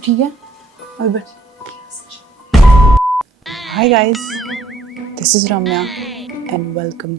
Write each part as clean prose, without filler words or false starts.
तो ठीक है अभी बैठ। Hi guys, this is Ramya and welcome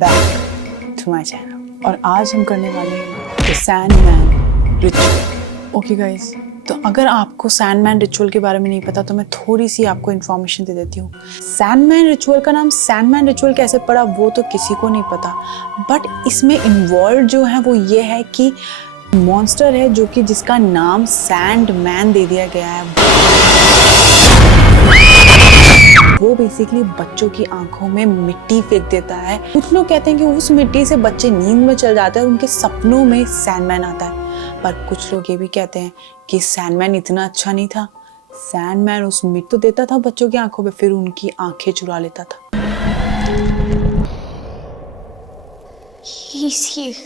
back to my channel. और आज हम करने वाले हैं the sandman ritual. Okay guys, तो अगर आपको सैंडमैन रिचुअल के बारे में नहीं पता तो मैं थोड़ी सी आपको इन्फॉर्मेशन दे देती हूँ। सैंडमैन रिचुअल का नाम सैंडमैन रिचुअल कैसे पड़ा वो तो किसी को नहीं पता, बट इसमें इन्वॉल्व जो है वो ये है कि मॉन्स्टर है जो कि जिसका नाम सैंडमैन दे दिया गया है। वो बेसिकली बच्चों की आंखों में मिट्टी फेंक देता है। कुछ लोग कहते हैं कि उस मिट्टी से बच्चे नींद में चल जाते हैं और उनके सपनों में सैंडमैन आता है। पर कुछ लोग ये भी कहते हैं कि सैंडमैन इतना अच्छा नहीं था। सैंडमैन उस मिट्टी तो देता था बच्चों की आंखों में, फिर उनकी आंखें चुरा लेता था। He's here.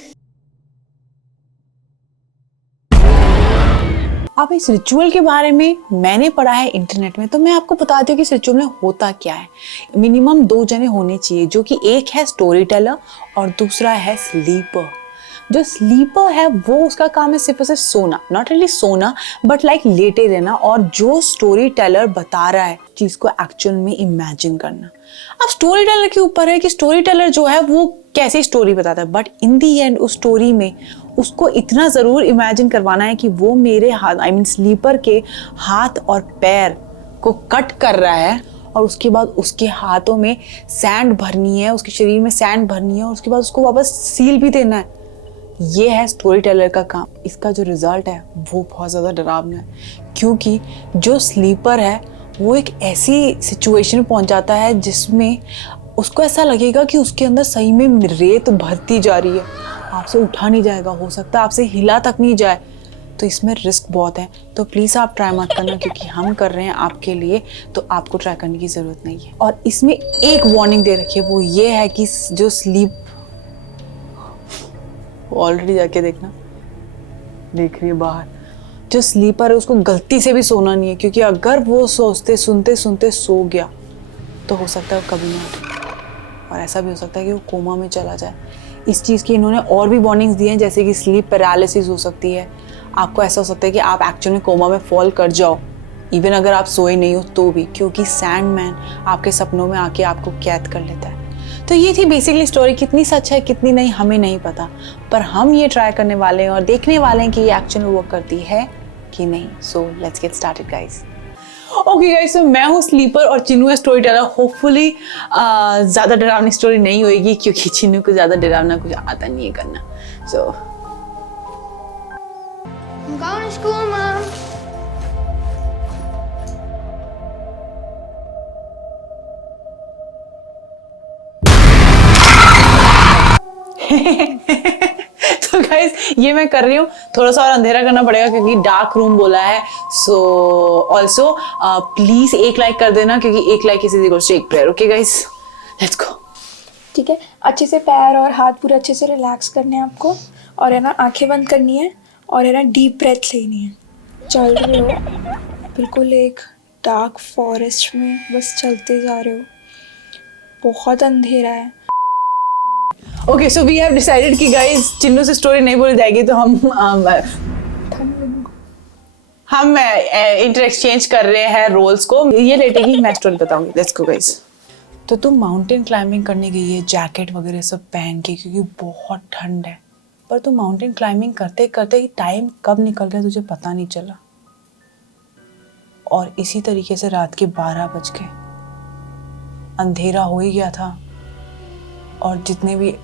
अब इस रिचुअल के बारे में मैंने पढ़ा है इंटरनेट में, तो मैं आपको बताती हूँ कि इस रिचुअल में होता क्या है। मिनिमम 2 जने होने चाहिए, जो कि एक है स्टोरी टेलर और दूसरा है स्लीपर। जो स्लीपर है वो उसका काम है सिर्फ और सिर्फ सोना, नॉट रियली सोना बट लाइक लेटे रहना, और जो स्टोरी टेलर बता रहा है चीज को एक्चुअल में इमेजिन करना। अब स्टोरी टेलर के ऊपर है कि स्टोरी टेलर जो है वो कैसी स्टोरी बताता है, बट इन दी एंड उस स्टोरी में उसको इतना जरूर इमेजिन करवाना है कि वो मेरे हाथ स्लीपर के हाथ और पैर को कट कर रहा है, और उसके बाद उसके हाथों में सैंड भरनी है, उसके शरीर में सैंड भरनी है, और उसके बाद उसको वापस सील भी देना है। ये है स्टोरी टेलर का काम। इसका जो रिजल्ट है वो बहुत ज़्यादा डरावना है, क्योंकि जो स्लीपर है वो एक ऐसी सिचुएशन में पहुंच जाता है जिसमें उसको ऐसा लगेगा कि उसके अंदर सही में रेत भरती जा रही है, आपसे उठा नहीं जाएगा, हो सकता है आपसे हिला तक नहीं जाए। तो इसमें रिस्क बहुत है, तो प्लीज़ आप ट्राई मत करना, क्योंकि हम कर रहे हैं आपके लिए, तो आपको ट्राई करने की ज़रूरत नहीं है। और इसमें एक वार्निंग दे रखी है, वो ये है कि जो स्लीप ऑलरेडी जाके देखना, देख रही है बाहर, जो स्लीपर है उसको गलती से भी सोना नहीं है, क्योंकि अगर वो सोचते सुनते सुनते सो गया तो हो सकता है वो कभी ना उठे, और ऐसा भी हो सकता है कि वो कोमा में चला जाए। इस चीज़ की इन्होंने और भी वार्निंग्स दी हैं, जैसे कि स्लीप पैरालिसिस हो सकती है। आपको ऐसा हो सकता है कि आप एक्चुअली में कोमा में फॉल कर जाओ, इवन अगर आप सोए नहीं हो तो भी, क्योंकि सैंडमैन आपके सपनों में आके आपको कैद कर लेता है। तो ये थी बेसिकली स्टोरी। कितनी सच है कितनी नहीं हमें नहीं पता, पर हम ये ट्राई करने वाले हैं और देखने वाले हैं कि ये एक्चुअली वर्क करती है कि नहीं। So let's get started guys. Okay guys, तो मैं हूँ स्लीपर और चिन्नू है स्टोरी टेलर। होपफुली ज़्यादा डरावनी स्टोरी नहीं होगी, क्योंकि चिन्नू को ज़्यादा डरावना कुछ आता नहीं है करना। सो I'm going to school, Mom. तो गाइस ये मैं कर रही हूँ, थोड़ा सा और अंधेरा करना पड़ेगा क्योंकि डार्क रूम बोला है। सो ऑल्सो प्लीज एक लाइक कर देना, क्योंकि एक लाइक इज इक्वल्स टू एक prayer. Okay guys, let's go. ठीक है, अच्छे से पैर और हाथ पूरे अच्छे से रिलैक्स करने हैं आपको, और है ना आंखें बंद करनी है, और है ना डीप ब्रेथ लेनी है। चल रहे हो बिल्कुल एक डार्क फॉरेस्ट में, बस चलते जा रहे हो, बहुत अंधेरा है। Okay, so we have decided कि गाइस चिन्नू से स्टोरी नहीं बोली जाएगी, तो हम इंटर एक्सचेंज कर रहे हैं रोल्स को। ये लेटेगी, मैं स्टोरी बताऊंगी। Let's go guys. तो तुम माउंटेन क्लाइंबिंग करने गई है जैकेट वगैरह सब पहन के, क्योंकि बहुत ठंड है, पर तुम माउंटेन क्लाइंबिंग करते करते ही टाइम कब निकल गया तुझे पता नहीं चला, और इसी तरीके से रात के 12 बज गए, अंधेरा हो ही गया था, और जितने भी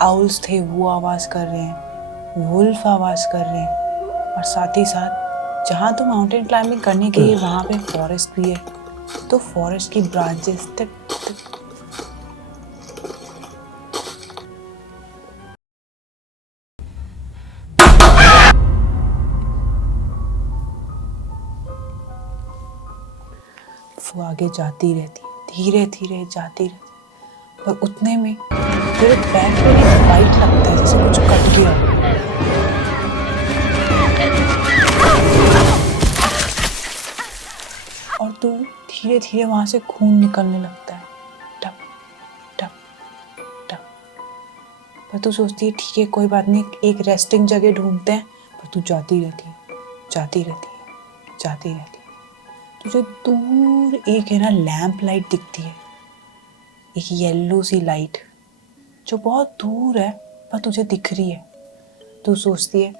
आउल्स थे वो आवाज़ कर रहे हैं, वुल्फ आवाज़ कर रहे हैं, और साथ ही साथ जहाँ तुम माउंटेन क्लाइंबिंग करने गई है वहाँ पे फॉरेस्ट भी है, तो फॉरेस्ट की ब्रांचेस तक वो आगे जाती रहती, धीरे धीरे जाती रहती, पर उतने में तेरे पैर पे एक बाइट लगता है, जैसे कुछ कट गया हो। और तू धीरे धीरे वहां से खून निकलने लगता है, टप टप टप। पर तू सोचती है ठीक है कोई बात नहीं, एक रेस्टिंग जगह ढूंढते हैं, पर तू जाती रहती है, जाती रहती है, जाती रहती है। तुझे दूर एक है ना लैंप लाइट दिखती है, एक येलो सी लाइट जो बहुत दूर है पर तुझे दिख रही है। तू सोचती है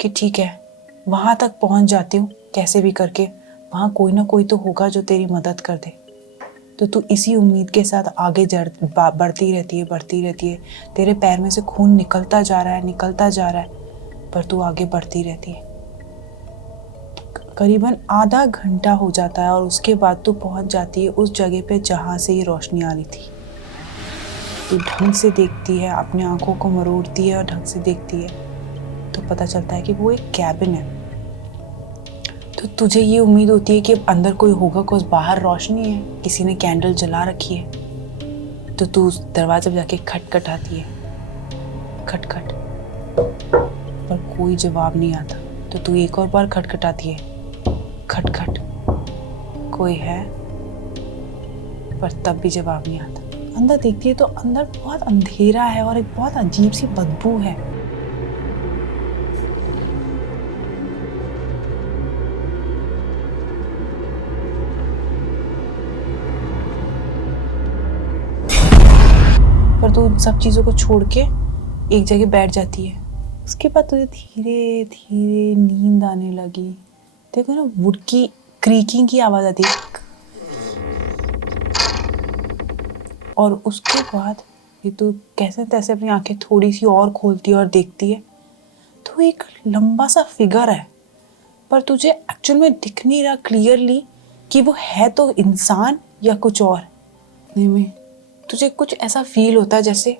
कि ठीक है, वहाँ तक पहुँच जाती हूँ कैसे भी करके, वहाँ कोई ना कोई तो होगा जो तेरी मदद कर दे। तो तू इसी उम्मीद के साथ आगे बढ़ती रहती है। तेरे पैर में से खून निकलता जा रहा है, पर तू आगे बढ़ती रहती है। करीबन आधा घंटा हो जाता है और उसके बाद तू पहुंच जाती है उस जगह पे जहाँ से ये रोशनी आ रही थी। तू ढंग से देखती है, अपनी आंखों को मरोड़ती है और ढंग से देखती है तो पता चलता है कि वो एक कैबिन है। तो तुझे ये उम्मीद होती है कि अंदर कोई होगा, कुछ बाहर रोशनी है, किसी ने कैंडल जला रखी है। तो तू उस दरवाजे पे जाके खटखटाती है, खटखट, पर कोई जवाब नहीं आता। तो तू एक और बार खटखटाती है, खटखट, कोई है, पर तब भी जवाब नहीं आता। अंदर देखती है तो अंदर बहुत अंधेरा है और एक बहुत अजीब सी बदबू है। पर तू उन सब चीज़ों को छोड़ के एक जगह बैठ जाती है। उसके बाद तुझे धीरे धीरे नींद आने लगी। देखो ना, वुड की क्रीकिंग की आवाज़ आती है। और उसके बाद ये तू कैसे तैसे अपनी आंखें थोड़ी सी और खोलती है और देखती है तो एक लंबा सा फिगर है, पर तुझे एक्चुअल में दिख नहीं रहा क्लियरली कि वो है तो इंसान या कुछ और। नहीं, में तुझे कुछ ऐसा फील होता है जैसे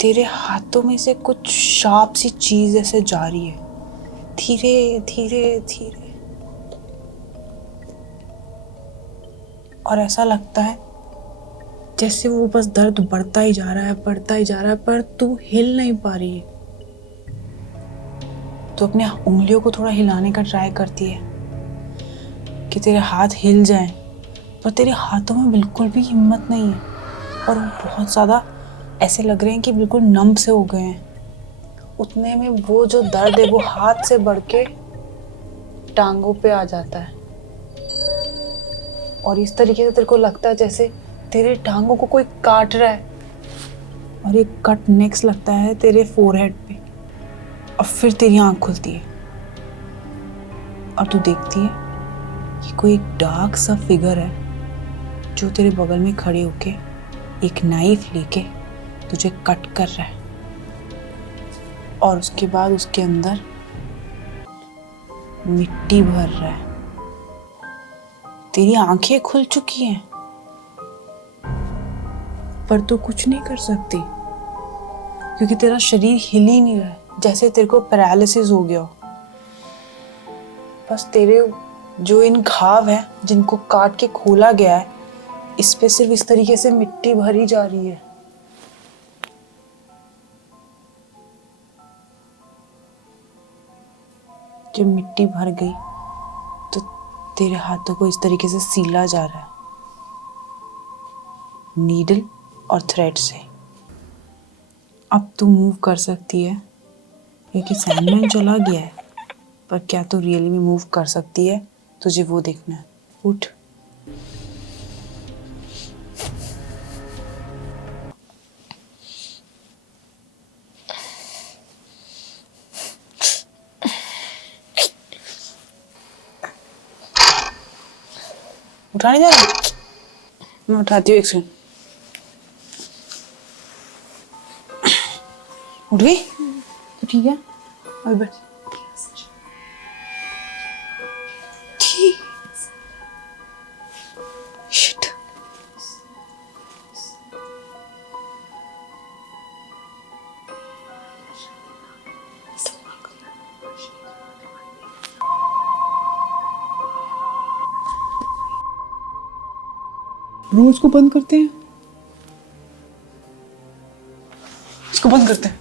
तेरे हाथों में से कुछ शार्प सी चीज ऐसे जा रही है, धीरे धीरे धीरे, और ऐसा लगता है जैसे वो बस दर्द बढ़ता ही जा रहा है, पर तू हिल नहीं पा रही है। तो अपने उंगलियों को थोड़ा हिलाने का ट्राई करती है कि तेरे हाथ हिल जाएं, पर तेरे हाथों में बिल्कुल भी हिम्मत नहीं है और वो बहुत ज़्यादा ऐसे लग रहे हैं कि बिल्कुल नम से हो गए हैं। उतने में वो जो दर्द है वो हाथ से बढ़ के टांगों पे आ जाता है और इस तरीके से तेरे को लगता है जैसे तेरे टांगों को कोई काट रहा है, और ये कट नेक्स्ट लगता है तेरे फोरहेड पे। और फिर तेरी आंख खुलती है और तू देखती है कि कोई एक डार्क सा फिगर है जो तेरे बगल में खड़े होके एक नाइफ लेके तुझे कट कर रहा है। और उसके बाद उसके अंदर मिट्टी भर रहा है। तेरी आंखें खुल चुकी हैं पर तू कुछ नहीं कर सकती क्योंकि तेरा शरीर हिल ही नहीं रहा है, जैसे तेरे को पैरालिसिस हो गया हो। बस तेरे जो इन घाव है जिनको काट के खोला गया है, इस पे सिर्फ इस तरीके से मिट्टी भरी जा रही है। जब मिट्टी भर गई तो तेरे हाथों को इस तरीके से सीला जा रहा है नीडल और थ्रेड से। अब तू मूव कर सकती है क्योंकि सैंडमैन चला गया है, पर क्या तू रियली में मूव कर सकती है, तुझे वो देखना है। उठ। उठाने जा रहा है? मैं उठाती हूँ, एक सेकंड। उठ गई तो ठीक है, अभी बैठ। ठीक। शिट। रोज को बंद करते हैं, इसको बंद करते हैं।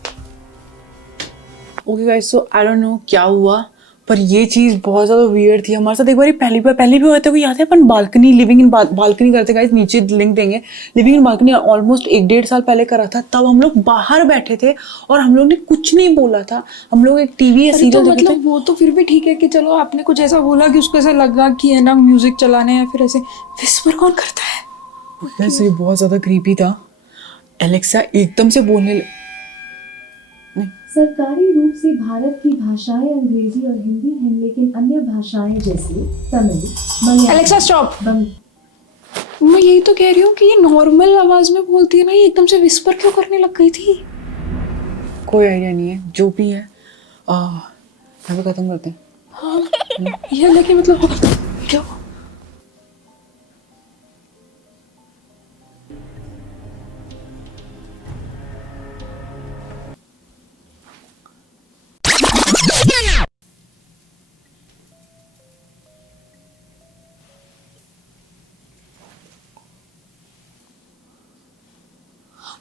Okay guys, so I don't know क्या हुआ, पर ये चीज़ बहुत ज़्यादा वियर्ड थी हमारे साथ। एक बार पहले भी हुआ था, कोई याद है अपन बालकनी लिविंग इन बालकनी करते गाइस, नीचे लिंक देंगे, लिविंग इन बालकनी ऑलमोस्ट 1-1.5 साल पहले करा था। तब हम लोग बाहर बैठे थे और हम लोग ने कुछ नहीं बोला था, हम लोग एक टीवी या तो सीरियल देख रहे थे। मतलब वो तो फिर भी ठीक है कि चलो आपने कुछ ऐसा बोला कि उसको ऐसा लगा कि है ना म्यूजिक चलाने, या फिर ऐसे विस्पर कौन करता है? वैसे ये बहुत ज़्यादा क्रीपी था। एलेक्सा एकदम से बोलने सरकारी रूप से भारत की भाषाएं अंग्रेजी और हिंदी हैं, लेकिन अन्य भाषाएं जैसे तमिल, मलयालम, एलेक्सा स्टॉप। बंग मैं यही तो कह रही हूँ कि ये नॉर्मल आवाज में बोलती है ना, ये एकदम से विस्पर क्यों करने लग गई थी? कोई आइडिया नहीं है, जो भी है यहाँ पे खत्म करते हैं। हाँ ये लेकिन मतलब क्या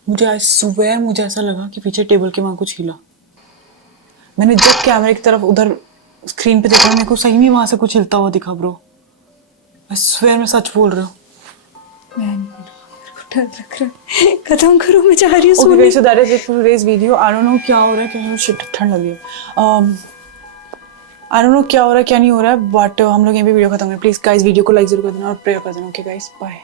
मुझे आज सुबह मुझे ऐसा लगा कि पीछे टेबल के वहाँ कुछ हिला। मैंने जब कैमरे की तरफ उधर स्क्रीन पे देखा, मेरे को सही में वहाँ से कुछ हिलता हुआ दिखा ब्रो। मैं स्वेयर, मैं सच बोल रहा हूँ। मैन, मेरे को डर लग रहा है, खत्म करो, मैं चाह रही हूँ ओके सोने। Guys, so that is it for today's video. I don't know क्या हो रहा है, क्या शिट ठंड लगी है। आई डोंट नो क्या हो रहा है क्या नहीं हो रहा है, बट हम लोग यहीं पे वीडियो खत्म करें। प्लीज गाइस वीडियो को लाइक जरूर कर देना और प्रेयर कर देना। Okay guys, bye.